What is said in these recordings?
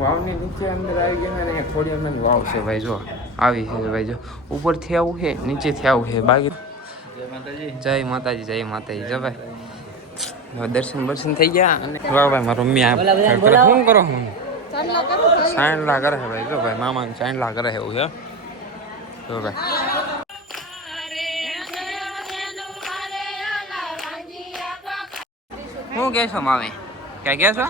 વાવની નીચે અંદર આવી ગયા ને થોડી અંદર વાવ છે ભાઈ. જો આવી છે ભાઈ. જો ઉપરથી આવું છે, નીચેથી આવું છે. બાકી જય માતાજી, જય માતાજી. જો ભાઈ દર્શન બર્શન થઈ ગયા. અને વાહ ભાઈ મારો મમ્મી શું કરો હું સાંડલા કરે છે ભાઈ. જો ભાઈ મામા સાંડલા કરે છે એવું છે. જો ભાઈ શું કહેશો મામે? ક્યાં કહેશો?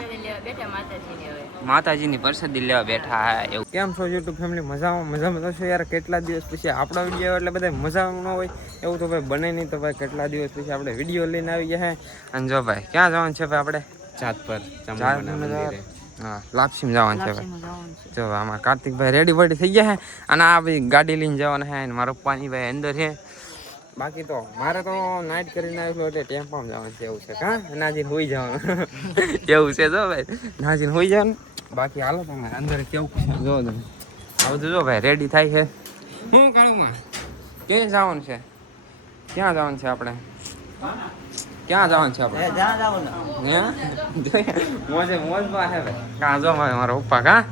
માતાજીની પ્રસાદી લેવા બેઠા એવું. કેમ છો યુટ્યુબ ફેમિલી? મજામાં તો છો યાર. કેટલા દિવસ પછી આપણો વિડીયો એટલે બધા મજા ન હોય એવું તો ભાઈ બને નહીં. તો ભાઈ કેટલા દિવસ પછી આપણે વિડીયો લઈને આવી ગયા. અને જો ભાઈ ક્યાં જવાનું છે ભાઈ? આપણે ચાંદ પર હા લાપસીમાં જવાનું છે ભાઈ. જો આમાં કાર્તિકભાઈ રેડી વડી થઈ ગયા છે. અને આ ભાઈ ગાડી લઈને જવાના છે. અને મારા પપ્પાની ભાઈ અંદર છે. બાકી તો મારે તો નાઇટ કરીને આવેલું એટલે ટેમ્પોમાં જવાનું છે એવું છે. હા નાજીને હોઈ જવાનું એવું છે. જો ભાઈ નાજીને હોઈ જવાનું. બાકી હાલો તમે અંદર કેવું જો તમે આ બધું જો ભાઈ રેડી થાય છે. હું કાળુમાં ક્યાં જવાનું છે? ક્યાં જવાનું છે આપણે? ક્યાં જવાનું છે આપણે? મોજમાં છે ભાઈ. કાં જો ભાઈ મારા પપ્પા કાં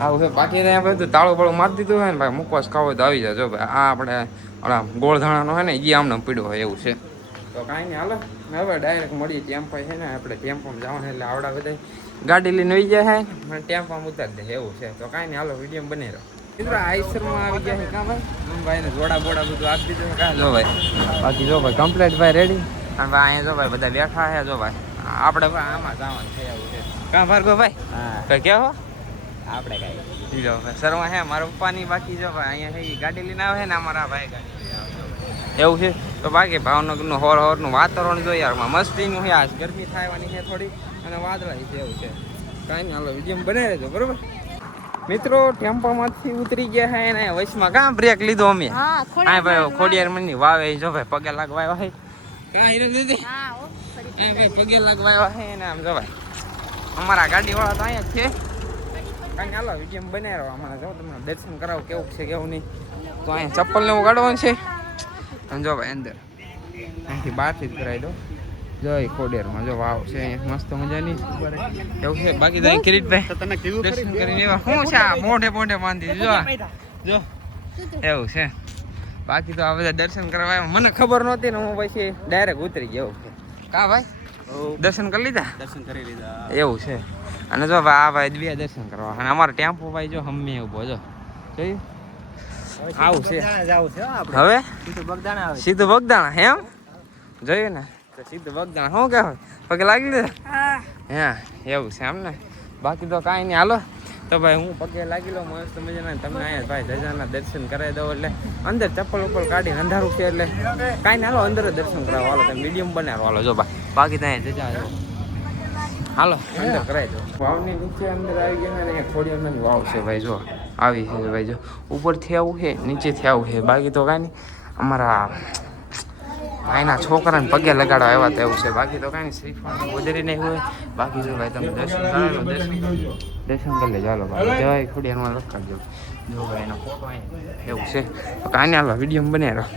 આવું છે. બાકી બધું તાળું બાળું મારી દીધું હોય ને ભાઈ. મુકવાસ ખાવો તો આવી જાય. જો ભાઈ આ આપણે ઓલા ગોળધાણાનો છે ને એ આમને પીડ્યો હોય એવું છે. તો કાંઈ નહીં હાલો હવે ડાયરેક્ટ મળીએ. ટેમ્પો છે ને આપણે ટેમ્પોમાં જવાનું એટલે આવડા બધા ગાડી લઈને વહી જાય છે. મને ટેમ્પોમાં ઉતારી દે એવું છે. તો કાંઈ નહીં હાલો વિડીયો બની રહ્યો. મિત્રો આઈસરમાં આવી ગયા છે. કાં ભાઈ ભાઈને જોડા બોડા બધું આપી દીધું છે. કાં જો ભાઈ બાકી જો ભાઈ કમ્પ્લીટ ભાઈ રેડી. અને ભાઈ અહીંયા જો ભાઈ બધા બેઠા છે. જો ભાઈ આપણે ભાઈ આમાં જવાનું છે એવું છે. કાં ભાર્ગવ ભાઈ કઈ કહેવો આપણે કાંઈ જો ભાઈ શર્મા હે મારા પપ્પાની. બાકી જો ભાઈ અહીંયા ગાડી લઈને આવે છે ને અમારા ભાઈ ગાડી એવું છે. તો બાકી ભાવનગરનું હોરનું વાતાવરણ જોઈએ યાર મસ્તીનું છે. આજ ગરમી થવાની છે થોડી અને વાદળાઈ છે એવું છે. કાંઈ નહીં હાલો વિડીયો બને રહેજો બરોબર. મિત્રો ટેમ્પોમાંથી ઉતરી ગયા છે એને વચમાં કાં બ્રેક લીધો અમે. હા ભાઈ ખોડિયાર મની વાવે જો ભાઈ પગે લાગવા આવ્યા છે. કાં હીરો દીદી ભાઈ પગે લાગવા આવ્યા છે ને આમ જો ભાઈ અમારા ગાડીવાળા તો અહીંયા જ છે. કાંઈ હાલો વિડીયો બને રહ્યો. હમણાં જો તમને દર્શન કરાવો કેવું છે કેવું નહીં. તો અહીંયા ચપ્પલ ને એવું કાઢવાનું છે. અને જો ભાઈ અંદર અહીંથી બહારથી જ કરાવી દો. જો ખોડિયારમાં જો વાવ છે અહીંયા મસ્ત મજાની એવું છે. બાકી તો કિરીટભાઈ દર્શન કરીને એવા શું છે આ મોઢે બાંધી જો જો એવું છે. બાકી તો આ બધા દર્શન કરવા આવ્યા. મને ખબર નહોતી ને હું પછી ડાયરેક્ટ ઉતરી ગયો. કા ભાઈ દર્શન કરી લીધા? દર્શન કરી લીધા એવું છે. અને જો ભાઈ આ ભાઈ બે દર્શન કરવા. અને અમારો ટેમ્પો ભાઈ જો હમ્મી ઉભો જો જોયું આવું છે. હવે સીધું બગદાણા એમ જોયું ને સીધું બગદાણા શું કહેવાય પગે લાગી લીધા હા એવું છે એમ ને. બાકી તો કાંઈ નહીં હાલો. તો ભાઈ હું પગે લાગી લો મસ્ત મજાના. તમને અહીંયા ભાઈ ધજાના દર્શન કરાવી દઉં એટલે અંદર ચપ્પલ ઉપર કાઢીને અંધારું છે એટલે કાંઈ નહીં હાલો અંદર દર્શન કરાવો. હાલો તમે મીડિયમ બનાવો હાલો. જો ભાઈ બાકી તો અહીંયા ધજા હાલો અંદર કરાવી દો. વાવની નીચે અંદર આવી ગયા ને થોડી અંદર વાવ છે ભાઈ. જો આવી છે ભાઈ. જો ઉપરથી આવું છે, નીચેથી આવું છે. બાકી તો કાંઈ નહીં અમારા ભાઈના છોકરાને પગે લગાડવા આવ્યા તો એવું છે. બાકી તો કાંઈ નહીં શ્રીફળ વધારે નહીં હોય. બાકી જો ભાઈ તમે દર્શન કરાવો દર્શન કરી લેજો હાલો ભાઈ. જય ખોડિયારમાં લખાડજો. જો ભાઈ એનો ફોટો એવું છે. તો કાંઈ નહીં હાલો વિડીયો બને રહ્યો.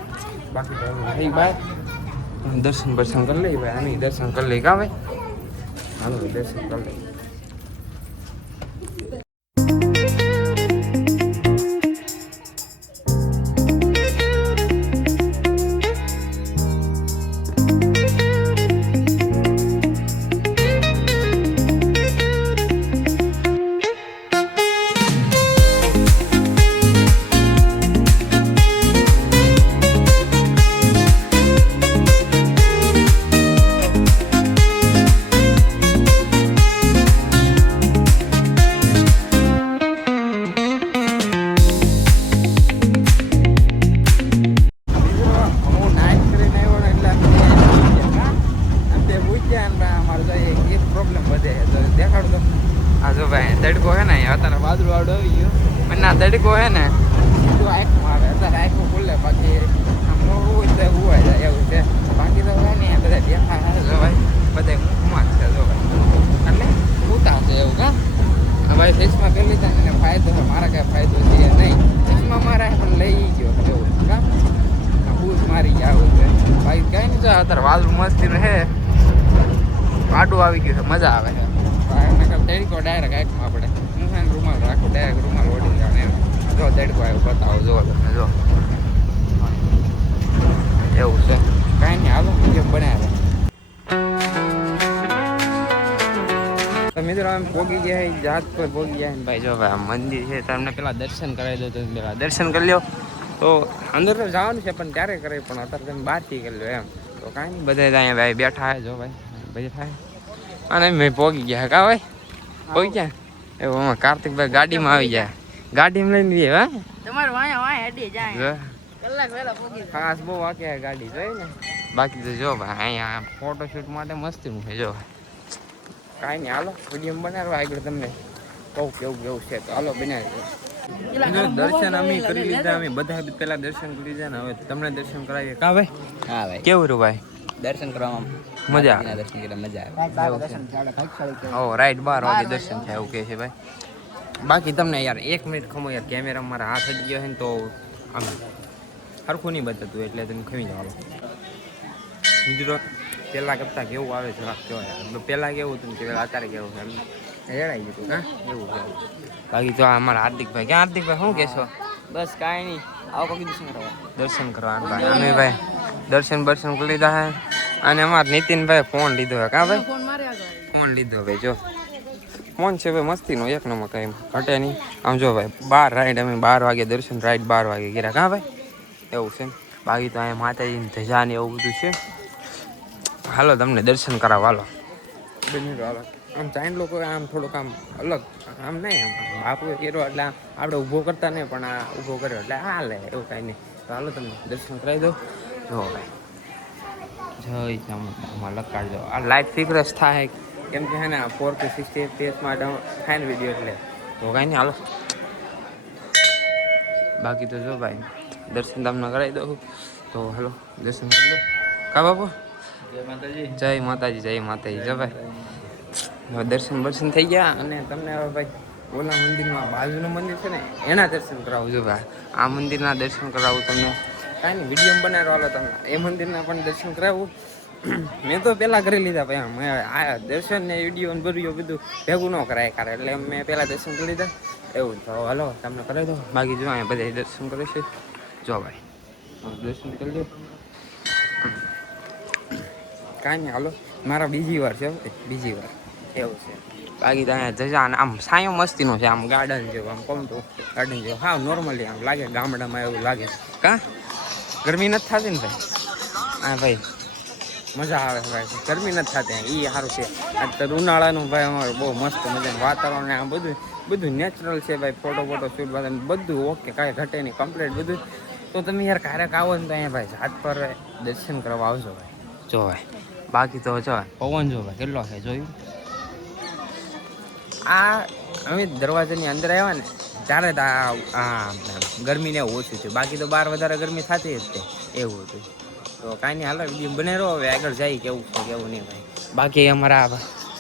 બાકી તો ભાઈ બાય દર્શન બર્શન કરી લઈએ ભાઈ. આની દર્શન કરી લઈએ કાં ભાઈ હાલો દર્શન કરી લઈએ. આ જો ભાઈ તડકો હે ને અત્યારે વાદળું આવડું આવી ગયું. મને આ તડકો હે ને સીધું આંખમાં આવે. અત્યારે આંખો ખુલે બાકી આમ હોય તો હોવાય જાય એવું છે. બાકી તો ભાઈ ને બધા બેઠા છે જો ભાઈ બધા ઊંઘમાં જ છે જો ભાઈ એટલે ઉતા છે એવું કાં. આ ભાઈ ફેસમાં પહેલી લીધા એને ફાયદો છે. મારા કાંઈ ફાયદો છે નહીં. ફેસમાં મારા પણ લઈ ગયો એવું કાં બૂસ મારી ગયા આવું છે. ભાઈ કાંઈ નહીં જો અત્યારે વાદળું મસ્તી રહે આડું આવી ગયું છે. મજા આવે છે. તડકો ડાયરેક્ટ આંખમાં આપણે પોગી ગયા જાત પર પોગી ગયા ને ભાઈ જો ભાઈ આ મંદિર છે તમને પેલા દર્શન કરાવી દો તમે પેલા દર્શન કરી લ્યો તો અંદર તો જવાનું છે પણ ત્યારે કરે પણ અત્યારે તમે બહારથી કરી લો એમ તો કાંઈ નહીં બધા અહીંયા ભાઈ બેઠા હે જો ભાઈ ભાઈ થાય અને મેં પોગી ગયા કા ભાઈ પોગી ગયા એવું આમાં કાર્તિકભાઈ ગાડીમાં આવી જાય ગાડીમાં લઈને જઈએ હા તમારે વાયા વાયા હેડી જાય કલાક વહેલા પોગી ખાસ બહુ વાકે ગાડી જોઈ ને બાકી તો જો ભાઈ અહીંયા ફોટોશૂટ માટે મસ્તીનું છે જો કાંઈ નહીં હાલો વિડીયો બનાવવા આગળ તમને કહું કેવું છે તો હાલો બનાવી દર્શન અમે કરી લીધા અમે બધા પેલા દર્શન કરી લીધા ને હવે તમને દર્શન કરાવીએ કા ભાઈ હા ભાઈ કેવું રહ્યું ભાઈ દર્શન કરવામાં મજા દર્શન કરવા મજા આવે ઓ રાઈટ 12 વાગે દર્શન થાય એવું કહે છે ભાઈ બાકી તમને યાર 1 મિનિટ ખમો યાર કેમેરા મારા હાથ અડી ગયો છે ને તો આમ સરખું નહીં બતાતું એટલે તમે ખમી જાવ મિત્રો પહેલાં કરતાં કેવું આવે છે કહેવાય પહેલાં કેવું હતું કે અત્યારે કેવું છે હેડાઈ ગયું હા એવું છે બાકી તો અમારા હાર્દિકભાઈ ક્યાં હાર્દિકભાઈ શું કહેશો બસ કાંઈ નહીં આવો કોઈ દર્શન કરવા દર્શન કરવા અમે ભાઈ દર્શન કરી લીધા હે અને અમારા નીતિનભાઈ ફોન લીધો હે કાં ભાઈ ફોન લીધો ભાઈ જો ફોન છે ભાઈ મસ્તીનો એક નંબર કાંઈ ઘટે નહીં આમ જો ભાઈ 12 રાઈડ અમે 12 વાગે દર્શન રાઈડ 12 વાગે ગયા કાં ભાઈ એવું છે બાકી તો અહીંયા માતાજીની ધજા ને એવું બધું છે હાલો તમને દર્શન કરાવો હાલો હાલો આમ ચાઇન લોકો આમ થોડુંક આમ અલગ આમ નહીં આમ બાપુ કર્યો એટલે આપણે ઊભો કરતા નહીં પણ આ ઊભો કર્યો એટલે હાલે એવું કાંઈ નહીં તો હાલો તમને દર્શન કરાવી દો જો ભાઈ જય ચામુંડામાં લગાડજો આ લાઈટ ફિક્રસ થાય કેમ કે હે ને 4K 60 FPS થાય ને વિડીયો એટલે તો કાંઈ નહીં હાલો બાકી તો જો ભાઈ દર્શન તમને કરાવી દઉં તો હાલો દર્શન કરી દો કા બાપુ જય માતાજી જો ભાઈ દર્શન થઈ ગયા અને તમને હવે ભાઈ ઓલા મંદિરમાં બાજુનું મંદિર છે ને એના દર્શન કરાવું જો ભાઈ આ મંદિરના દર્શન કરાવું તમને કાંઈ નહીં વિડીયો બનાવ્યો હાલો તમને એ મંદિરના પણ દર્શન કરાવું મેં તો પહેલાં કરી લીધા ભાઈ આ દર્શન ને વિડીયો ને બધું ભેગું ન કરાય કારણ એટલે મેં પહેલાં દર્શન કરી લીધા એવું તો હાલો તમને કરાવી દો બાકી જો અહીંયા બધા દર્શન કરે છે જો ભાઈ દર્શન કરી લો કાંઈ નહીં હાલો મારા બીજી વાર છે બીજી વાર એવું છે બાકી તો અહીંયા જજા અને આમ સાયો મસ્તીનો છે આમ ગાર્ડન જેવું આમ કહું તો ગાર્ડન જેવું હા નોર્મલી આમ લાગે ગામડામાં એવું લાગે કાં ગરમી નથી થતી ને ભાઈ હા ભાઈ મજા આવે ભાઈ ગરમી નથી થતી એ સારું છે અત્યારે ઉનાળાનું ભાઈ અમારું બહુ મસ્ત મજાનું વાતાવરણ આમ બધું નેચરલ છે ભાઈ ફોટો શૂટ બધું ઓકે કાંઈ ઘટે નહીં કમ્પ્લીટ બધું તો તમે યાર ક્યારેક આવો ને તો અહીંયા ભાઈ જાત પર દર્શન કરવા આવજો ભાઈ જો ભાઈ બાકી તો જો પવન જો ભાઈ કેટલો છે જોયું આ અમે દરવાજાની અંદર આવ્યા ને ત્યારે જ આ ગરમીને એવું ઓછું થયું બાકી તો બહાર વધારે ગરમી થતી જ તે એવું હતું તો કાંઈ નહીં હાલો વિડીયો બને રહો હવે આગળ જાય કેવું છે કેવું નહીં ભાઈ બાકી અમારા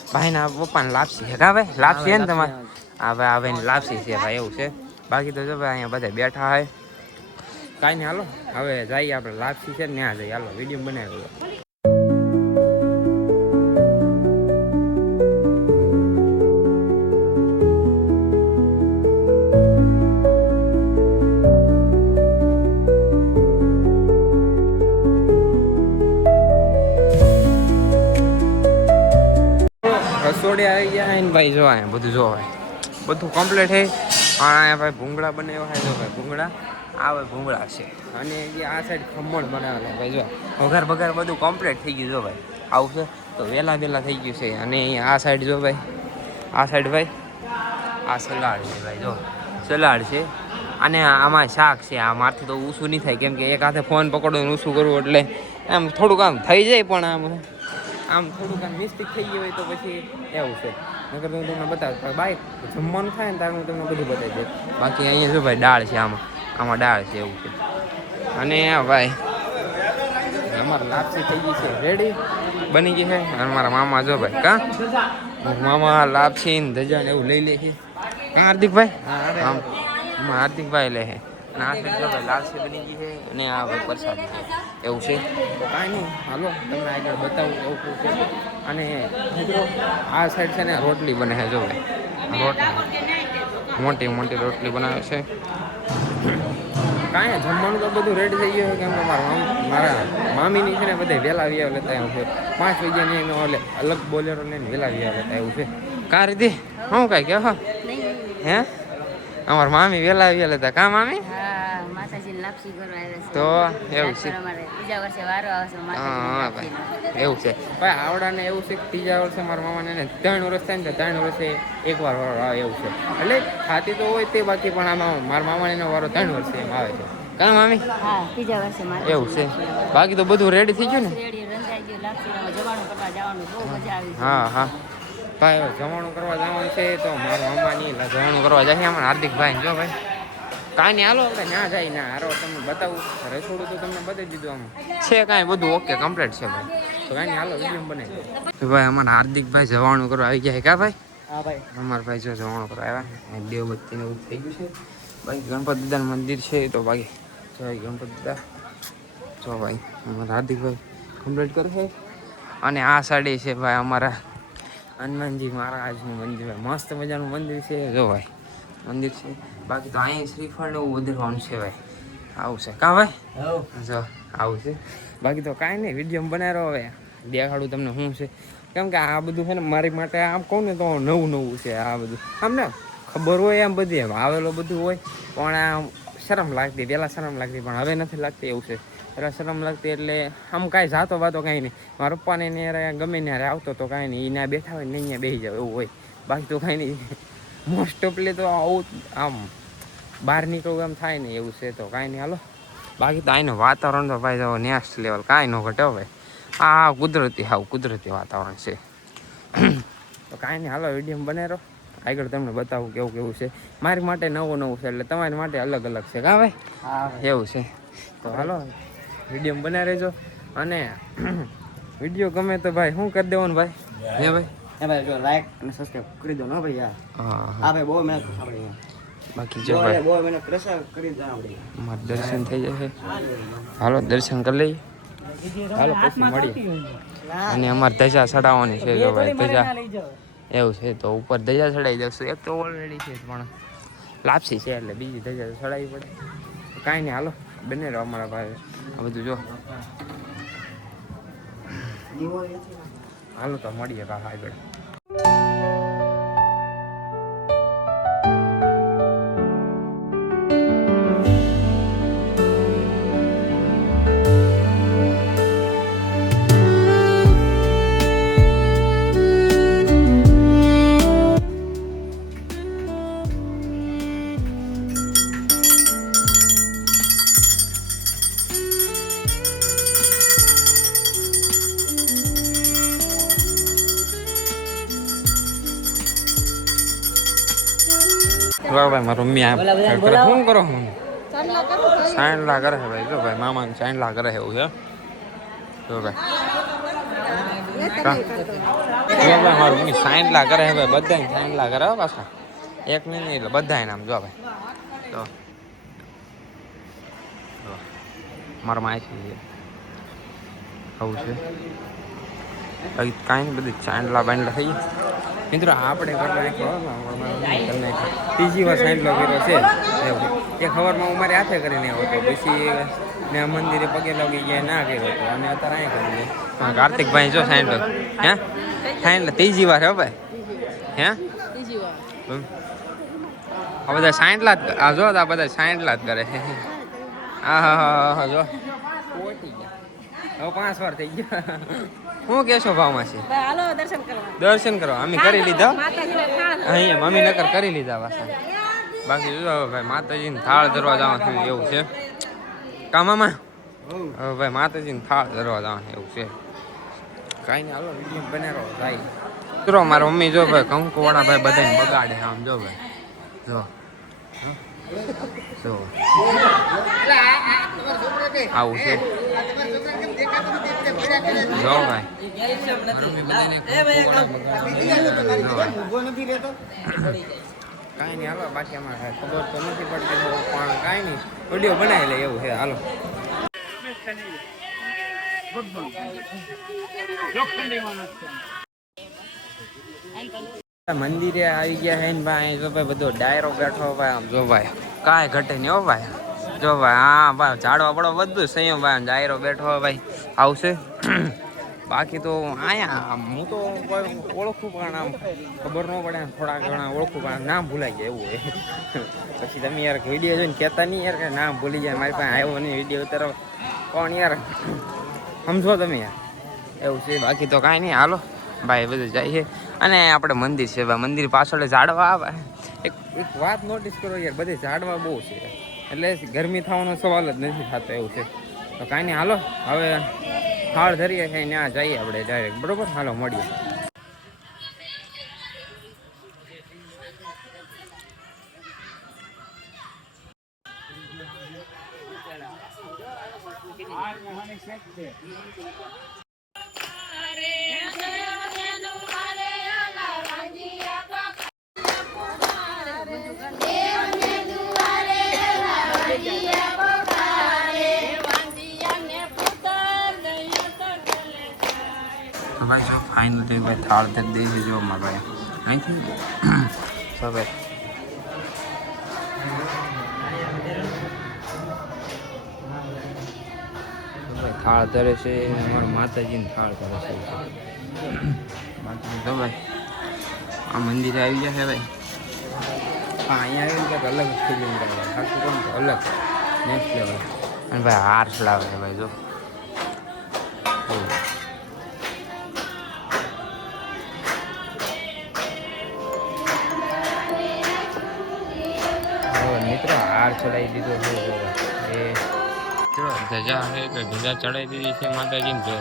ભાઈના પપ્પાને લાપસી છે કા ભાઈ લાપસી છે ને તમારે હા ભાઈ આ ભાઈને લાપસી છે ભાઈ એવું છે બાકી તો જો ભાઈ અહીંયા બધા બેઠા હોય કાંઈ નહીં હાલો હવે જઈએ આપણે લાપસી છે ને ત્યાં જઈએ હાલો વિડીયો બનાવી લો રસોડે આવી ગયા ને ભાઈ જો અહીંયા બધું જોવાય બધું કમ્પ્લીટ છે અહીંયા ભાઈ ભૂંગળા બનાવ્યા છે જો ભાઈ ભૂંગળા આ ભાઈ ભૂંગળા છે અને આ સાઈડ ખમણ બનાવેલા ભાઈ જો વઘાર બધું કમ્પ્લીટ થઈ ગયું જો ભાઈ આવું છે તો વહેલા થઈ ગયું છે અને અહીંયા આ સાઈડ જો ભાઈ આ સાઈડ ભાઈ આ સલાડ છે ભાઈ જો સલાડ છે અને આમાં શાક છે આ મારથી તો ઊંસું નહીં થાય કેમ કે એક હાથે ફોન પકડો ને ઊંસું કરવું એટલે આમ થોડુંક આમ થઈ જાય પણ આમ થોડુંક આમ મિસ્ટેક થઈ ગઈ હોય તો પછી એવું છે નકર હું તમને બતાવું બાઈક જમવાનું થાય ને ત્યારે હું તમને બધું બતાવી દઈશ બાકી અહીંયા જો ભાઈ દાળ છે આમાં દાળ છે એવું છે અને ભાઈ અમારે લાપસી થઈ ગઈ છે રેડી બની ગઈ છે અને મારા મામા જો ભાઈ કાં મામા લાપસી ને ધજા ને એવું લઈ લે છે કાં હાર્દિકભાઈ આમ હાર્દિકભાઈ લે છે અને આ સાઈડ જો ભાઈ લાપસી બની ગઈ છે અને આ ભાઈ પ્રસાદ છે એવું છે તો કાંઈ નહીં હાલો તમને આગળ બતાવું એવું છે અને મિત્રો આ સાઈડ છે ને રોટલી બને છે જો ભાઈ રોટલી મોટી રોટલી બનાવે છે કાંઈ જમવાનું તો બધું રેડી થઈ ગયું કેમ કે મારા મામીની છે ને બધા વહેલા આવ્યા લેતા એવું છે 5 વાગ્યા ને એટલે અલગ બોલેરો લઈને વહેલા આવ્યા લેતા એવું છે કા રીતે શું કાંઈ કહો હે અમારા મામી વહેલા આવ્યા લેતા કા મામી હા માતાજીને લાપસી કરવા આવ્યા તો એવું છે અમારે બીજા વર્ષે વારો આવશે હા માતાજીને ભાઈ એવું છે ભાઈ આવડાને એવું છે કે ત્રીજા વર્ષે મારા મામાને 3 વર્ષ થાય ને 3 વર્ષે એકવાર વારો આવે એવું છે એટલે ખાતી તો હોય તે બાકી પણ આમાં મારા મામાને વારો 3 વર્ષે એમ આવે છે કા મામી હા બીજા વર્ષે એવું છે બાકી તો બધું રેડી થઈ ગયું ને રેડી રંધાઈ ગયું લાપસીમાં જવાનું કરવા જવાનું બહુ મજા આવી હા હા ભાઈ હવે જમવાનું કરવા જવાનું છે તો મારા મામાની જમવાનું કરવા જાય અમારા હાર્દિકભાઈ જો ભાઈ કાંઈ નહીં હાલો આપણે ના જાય ના હારો તમને બતાવું રસોડું તો તમને બતાવી દીધું આમ છે કાંઈ બધું ઓકે કમ્પ્લીટ છે ભાઈ તો કાંઈ નહીં હાલો વિડીયો બનાવી તો ભાઈ અમારા હાર્દિકભાઈ જવાનું કરવા આવી ગયા કા ભાઈ હા ભાઈ અમારા ભાઈ જો જવાનું કરવા આવ્યા દેવબત્તીને એવું થઈ ગયું છે બાકી ગણપતિ દાદાનું મંદિર છે તો બાકી જય ગણપતિ દાદા જો ભાઈ અમારા હાર્દિકભાઈ કમ્પ્લીટ કરશે અને આ સાઈડે છે ભાઈ અમારા હનુમાનજી મહારાજનું મંદિર મસ્ત મજાનું મંદિર છે જો ભાઈ મંદિર છે બાકી તો અહીંયા શ્રીફળ એવું વધારવાનું છે ભાઈ આવું છે કા ભાઈ જો આવું છે બાકી તો કાંઈ નહીં વિડીયો બનાવ્યો હવે દેખાડું તમને શું છે કેમ કે આ બધું છે ને મારી માટે આમ કહું ને તો નવું છે આ બધું આમ ને ખબર હોય એમ બધી એમ આવેલો બધું હોય પણ આમ શરમ લાગતી પહેલાં શરમ લાગતી પણ હવે નથી લાગતી એવું છે પહેલાં શરમ લાગતી એટલે આમ કાંઈ જાતો વાતો કાંઈ નહીં મારા પપ્પાને ને ગમે ત્યારે આવતો તો કાંઈ નહીં એના બેઠા હોય ને અહીંયા બેસી જાવ એવું હોય બાકી તો કાંઈ નહીં મોસ્ટ ઓફલી તો આવું આમ બહાર નીકળવું એમ થાય ને એવું છે તો કાંઈ નહીં હાલો બાકી તો અહીંનું વાતાવરણ તો ભાઈ જો નેક્સ્ટ લેવલ કાંઈ ન ઘટે ભાઈ આ કુદરતી વાતાવરણ છે તો કાંઈ નહીં હાલો વિડીયો બનાવ્યો આગળ તમને બતાવું કેવું છે મારી માટે નવું છે એટલે તમારી માટે અલગ છે કા ભાઈ એવું છે તો હાલો વિડીયો બનાવી રહેજો અને વિડીયો ગમે તો ભાઈ શું કરી દેવાનું ભાઈ હે ભાઈ જો લાઈક અને સબસ્ક્રાઇબ કરી દો ને ભાઈ યાર હા ભાઈ બહુ મહેનત આપણે બાકી જો ભાઈ બહુ મહેનત કરશે કરી દે આપણે અમારે દર્શન થઈ જશે હાલો દર્શન કરી લઈએ હાલો પછી મળીએ અને અમારે ધજા ચડાવવાની છે જો ભાઈ ધજા એવું છે તો ઉપર ધજા ચડાવી દઈશું એક તો ઓલરેડી છે પણ લાપસી છે એટલે બીજી ધજા ચડાવવી પડે કાંઈ નહીં હાલો બને રહો અમારા ભાઈ આ બધું જો હાલો તો મળીએ કા આગળ ભાઈ મારું મમ્મી શું કરો હું સાંડલા કરે છે ભાઈ જો ભાઈ મામાને સાંડલા કરે છે એવું છે જો ભાઈ મારું મમ્મી સાંડલા કરે છે ભાઈ બધાને સાંડલા કરે પાછા એક નહીં એટલે બધા નામ જો ભાઈ તો મારા માય છે આવું છે બાકી કાંઈ નહીં બધી સાંડલા બાંડલા થઈ મિત્રો આપણે ત્રીજી વાર સાંડલો કર્યો છે એ ખબરમાં હું મારી હાથે કરીને આવ્યો હતો પછી ને મંદિરે પગે લાગી ગયા ના કર્યો હતો અને અત્યારે અહીંયા કરી દે કાર્તિકભાઈ જો સાંડલો હે સાંડલો ત્રીજી વાર હે ભાઈ હે આ બધા સાંડલા જ આ જો આ બધા સાંડલા જ કરે હા જો પહોંચી ગયા હવે 5 વાર થઈ ગયા શું કેશો ભાવમાં છે દર્શન કરવા અમે કરી લીધા અહીંયા મમ્મી નકર કરી લીધા પાછા બાકી જો ભાઈ માતાજીને થાળ ધરવા જવાનું એવું છે કામામાં હવે ભાઈ માતાજીને થાળ ધરવા જવાનું એવું છે કાંઈ નહીં હાલો વિડીયો બનાવો ભાઈ મિત્રો મારા મમ્મી જો ભાઈ કંકુવાળા ભાઈ બધાને બગાડે આમ જો ભાઈ જો આવું છે જો ભાઈ કાંઈ નહીં હાલો બાકી અમારે ખબર તો નથી પડતી પણ કાંઈ નહીં વિડીયો બનાવી લે એવું છે હાલો મંદિરે આવી ગયા હે ને ભાઈ જો ભાઈ બધો ડાયરો બેઠો ભાઈ આમ જો ભાઈ કાંઈ ઘટે નહીં હો ભાઈ જો ભાઈ હા ભાઈ ઝાડવા પડો બધું સંયમ ભાઈ જાયરો બેઠો હોય ભાઈ આવશે. બાકી તો અહીંયા હું તો ઓળખું પણ આમ ખબર ન પડે થોડા ઘણા ઓળખું પણ નામ ભૂલાઈ જાય એવું હોય. પછી તમે યાર વિડીયો જોઈને કહેતા નહીં યાર કે નામ ભૂલી જાય મારી પાસે આવ્યો નહીં વિડીયો ઉતારો પણ યાર સમજો તમે યાર એવું છે. બાકી તો કાંઈ નહીં હાલો ભાઈ બધું જાય છે. અને આપણે મંદિર છે ભાઈ મંદિર પાછળ ઝાડવા આવે. એક વાત નોટિસ કરો યાર બધે ઝાડવા બહુ છે એટલે ગરમી થવાનો સવાલ જ નથી થતો એવું છે. તો કાંઈ નહીં હાલો હવે થાળ ધરીએ છે ત્યાં જઈએ આપણે ડાયરેક્ટ બરોબર. હાલો મળીએ. ભાઈ જો ફાઇનલી ભાઈ થાળ ધરી દે છે જો મારા ભાઈ અહીંથી હવે થાળ ધરે છે અમારા માતાજીને થાળ ધરે છે. બાકી તો ભાઈ આ મંદિરે આવી જશે ભાઈ. હા અહીંયા આવીને કંઈક અલગ ફિલિંગ કરે ખાસું કોણ તો અલગ નેક્સ્ટ લેવલ. અને ભાઈ હાર લાવે છે ભાઈ જો મિત્રો હાર ચડાવી દીધો છે એ ચલો ધજા છે તો ધજા ચડાવી દીધી છે માતાજીને જો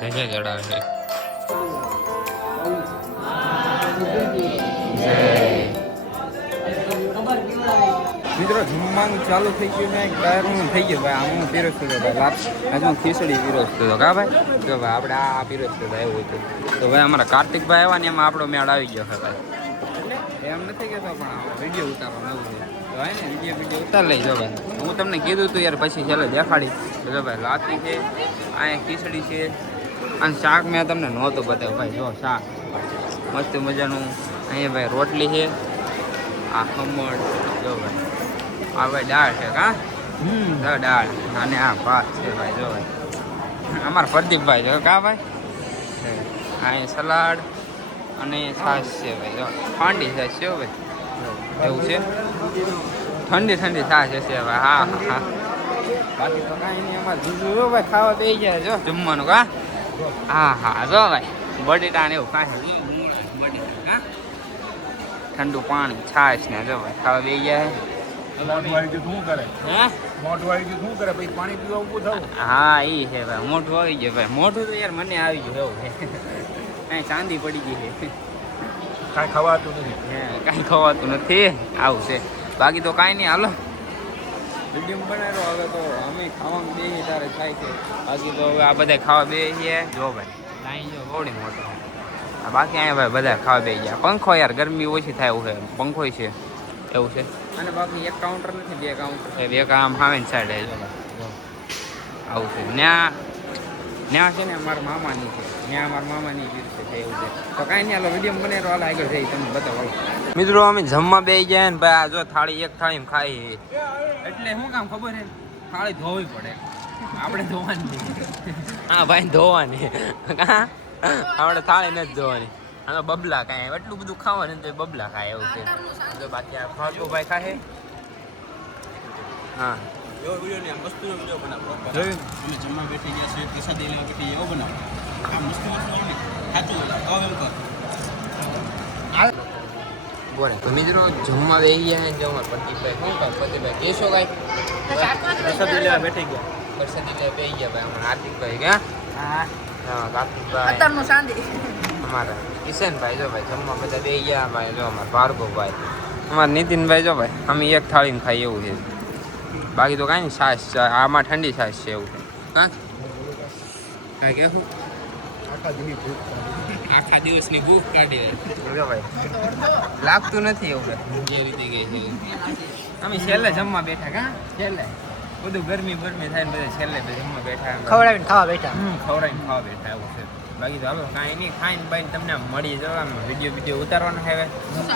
ધજા ચડાવે છે. મિત્રો જમવાનું ચાલુ થઈ ગયું ને ટાયરનું થઈ ગયું ભાઈ. આમ હું પીરસતો હતો ભાઈ લાસ્ટ હજુ હું ખીચડી પીરસતો હતો કા ભાઈ. જો ભાઈ આપણે આ પીરસતો હતા એવું હતું. તો ભાઈ અમારા કાર્તિકભાઈ આવ્યા ને એમાં આપણો મેળ આવી ગયો છે ભાઈ. એટલે એમ નથી કહેતો પણ વિડીયો ઉતારવાનું એવું છે તો ભાઈ ને વિડીયો ઉતાર લઈ જો ભાઈ. હું તમને કીધું હતું યાર પછી છેલ્લે દેખાડી તો જો ભાઈ લાતી છે અહીંયા ખીચડી છે અને શાક મેં તમને નહોતું બતાવ્યું ભાઈ. જો શાક મસ્ત મજાનું અહીંયા ભાઈ રોટલી છે આ ખમણ જો ભાઈ આ ભાઈ દાળ છે કા દાળ અને આ ભાત છે ભાઈ જો ભાઈ અમારા પ્રદીપભાઈ જો કા ભાઈ. અહીંયા સલાડ અને છાશ છે ભાઈ જો ઠંડી છાશ છે ભાઈ એવું છે ઠંડી ઠંડી છાશ હશે ભાઈ. હા હા બાકી તો કાંઈ નહીં અમારે જુદું જો ભાઈ ખાવા બેસી જાય જો જમવાનું કા. હા હા જો ભાઈ બટેટા ને એવું કાંઈ બટેટા ઠંડુ પાણી છાશ ને જો ભાઈ ખાવા બેસી જાય. હા એ છે ભાઈ મોઢું આવી ગયું ભાઈ. મોઢું તો યાર મને આવી ગયું એવું છે કાંઈ ચાંદી પડી ગઈ છે કાંઈ ખવાતું નથી. કાંઈ ખવાતું નથી આવું છે. બાકી તો કાંઈ નહીં હાલો વિડીયો બનાવ્યો હવે તો અમે ખાવાનું બેસીએ ત્યારે થાય છે. બાકી તો હવે આ બધા ખાવા બેસીએ જો ભાઈ લાઈન જો બહુ મોટો. બાકી અહીંયા ભાઈ બધા ખાવા બેસી ગયા. પંખો યાર ગરમી ઓછી થાય એવું છે પંખો છે એવું છે. અને બાકી એક કાઉન્ટર નથી બે કાઉન્ટર છે. બે કામ આવે ને સાઈડ આવું છે. ત્યાં છે ને અમારા મામાની છે ત્યાં અમારા મામાની પીર છે એવું છે. તો કાંઈ નહીં હાલો વિડીયો બને હાલ આગળ જઈ તમને બતાવો. મિત્રો અમે જમવા બેસી જાય ને ભાઈ આ જો થાળી એક થાળીમાં ખાઈ એટલે શું કામ ખબર છે થાળી ધોવી પડે આપણે ધોવાની. હા ભાઈ ધોવાની આપણે થાળી નથી ધોવાની. હા બબલા કાંઈ એટલું બધું ખાવાનું તો બબલા ખાય એવું છે. જો બાકી આ ફાટકો ભાઈ ખાય હા એવો વિડીયો ને મસ્તીનો વિડીયો બનાવો જોયું અમે જમવા બેઠી ગયા છે પ્રસાદી લેવા બેઠી એવો બનાવો આ મસ્તી મસ્તી ખાતું એમ કર બોલે તો મિત્રો જમવા બેસી ગયા જો અમારા પ્રદીપભાઈ શું કાંઈ પ્રદીપભાઈ કેશો કાંઈ પ્રસાદી લેવા બેઠી ગયા પ્રસાદી લેવા બેસી ગયા ભાઈ અમારા હાર્દિકભાઈ ગયા હા કાર્તિકભાઈ અમારા કિશનભાઈ જો ભાઈ જમવા બધા બેસી ગયા ભાઈ જો અમારા ભાર્ગવભાઈ અમારા નીતિનભાઈ જો ભાઈ અમે એક થાળીમાં ખાઈએ એવું છે. બાકી તો કાંઈ નહીં છાશ આમાં ઠંડી છાશ છે એવું છે કાં હા કેવું આખા દિવસની ભૂખ કાઢી જો ભાઈ લાગતું નથી એવું જે રીતે ગઈ છે. અમે છેલ્લે જમવા બેઠા કાં છેલ્લે બધું ગરમી થાય ને બધા છેલ્લે જમવા બેઠા ખવડાવીને ખાવા બેઠા એવું છે. બાકી તો હાલો કાંઈ નહીં ખાઈને બાઈને તમને મળી જવા વિડીયો ઉતારવાનો હવે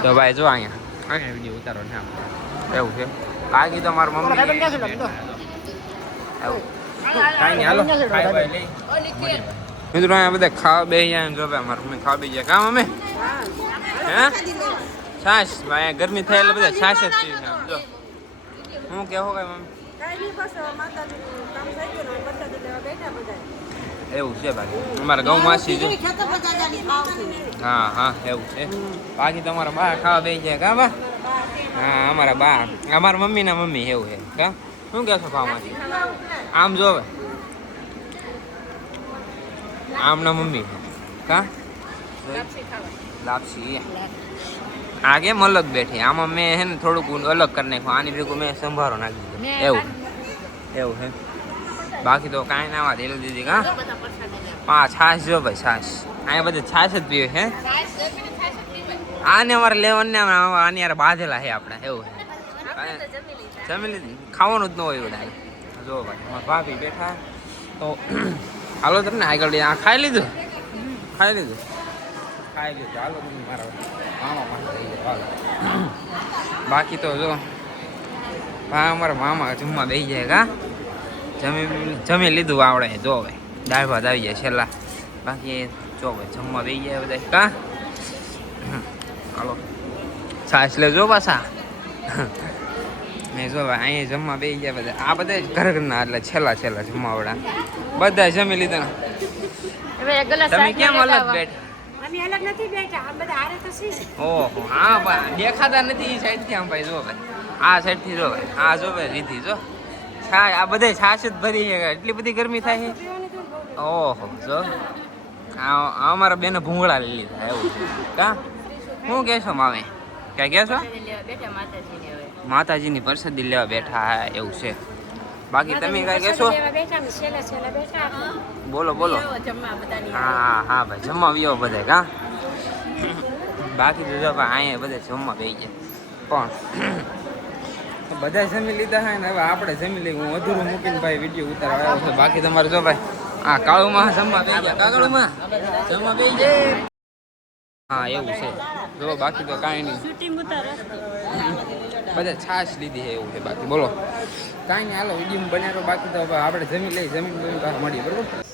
તો ભાઈ જો અહીંયા વિડીયો ઉતારવાનો એવું છે. બાકી તો મારા મમ્મી ભાઈબંધ ક્યાં છે લાગતો? આવું કાંઈ નહીં હાલો ખાઈ બાઈ લઈ મિત્રો અહીંયા બધા ખાવા બે જાય જો ભાઈ મારા મમ્મી ખાવા બે જાય કામ અમે હે છાશ ભાઈ ગરમી થાય એટલે બધા છાશ જ પીવે છે આમ જો હું કેવો કઈ મમ્મી એવું છે બાકી અમારા ગૌ માસી જો હા હા એવું છે બાકી તમારા બા ખાવા બે જાય કા બા હા અમારા બા અમારા મમ્મીના મમ્મી એવું છે કા શું કહેશો ખાવામાંથી આમ જો હવે આમના મમ્મી કા લાપસી આ કેમ અલગ બેઠી આમાં મેં હે ને થોડુંક અલગ કરી નાખ્યું આની ભેગું મેં સંભારો નાખી દીધો એવું એવું છે બાકી તો કાંઈ ના વાત એલું દીધી કા હા છાશ જો ભાઈ છાશ અહીંયા બધે છાશ જ પીવે છે આને અમારે લેવાને આની યાર બાંધેલા છે આપણે એવું છે જમી લીધી ખાવાનું જ ન હોય બધા જો ભાઈ અમારા ભાભી બેઠા તો હાલો તમને આગળ આ ખાઈ લીધું હાલો તમે મારા મામા પાસે જઈ જાઓ હાલો બાકી તો જો હા અમારા મામા જમવા બેસી જાય કા જમી લીધું આવડે જો હવે દાળ ભાત આવી જાય છેલ્લા બાકી જો ભાઈ જમવા બેસી જાય બધા કા હાલો છાશ લેજો પાછા ને જો ભાઈ અહીંયા જમવા બેસી જાય બધા આ બધા ઘરના એટલે છેલ્લા જમવાવાળા બધા જમી લીધા તમે કેમ અલગ બેઠા ઓહો હા ભાઈ દેખાતા નથી એ સાઈડ થી આમ ભાઈ જો ભાઈ આ સાઈડ થી જો ભાઈ આ જો ભાઈ રીતિ જો છાશ આ બધે છાશ જ ભરી છે એટલી બધી ગરમી થાય છે ઓહો જો આ અમારા બેને ભૂંગળા લઈ લીધા એવું કા શું કહેશો માવે ક્યાં કહેશો માતાજીની પ્રસાદી લેવા બેઠા હા એવું છે બાકી તમે કઈ કહેશો બોલો હા હા ભાઈ જમવા આવ્યો બધા કા બાકી તો જો ભાઈ અહીંયા બધા જમવા બેસી જાય પણ બધા જમી લીધા હે ને હવે આપણે જમી લઈએ હું અધૂરું મૂકીને ભાઈ વિડીયો ઉતારવા આવ્યો છે બાકી તમારે જો ભાઈ આ કાળુમાં જમવા બેસી ગયા કાળુમાં જમવા બેસી જાય હા એવું છે જો બાકી તો કાંઈ નહીં બધા છાશ લીધી છે એવું છે બાકી બોલો કાંઈ નહીં હાલો વિડીયો બનાવ્યો બાકી તો આપણે જમી લઈએ જમીન મળીએ બરોબર